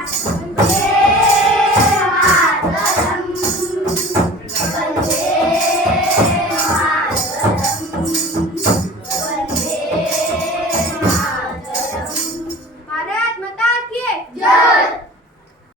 Peace.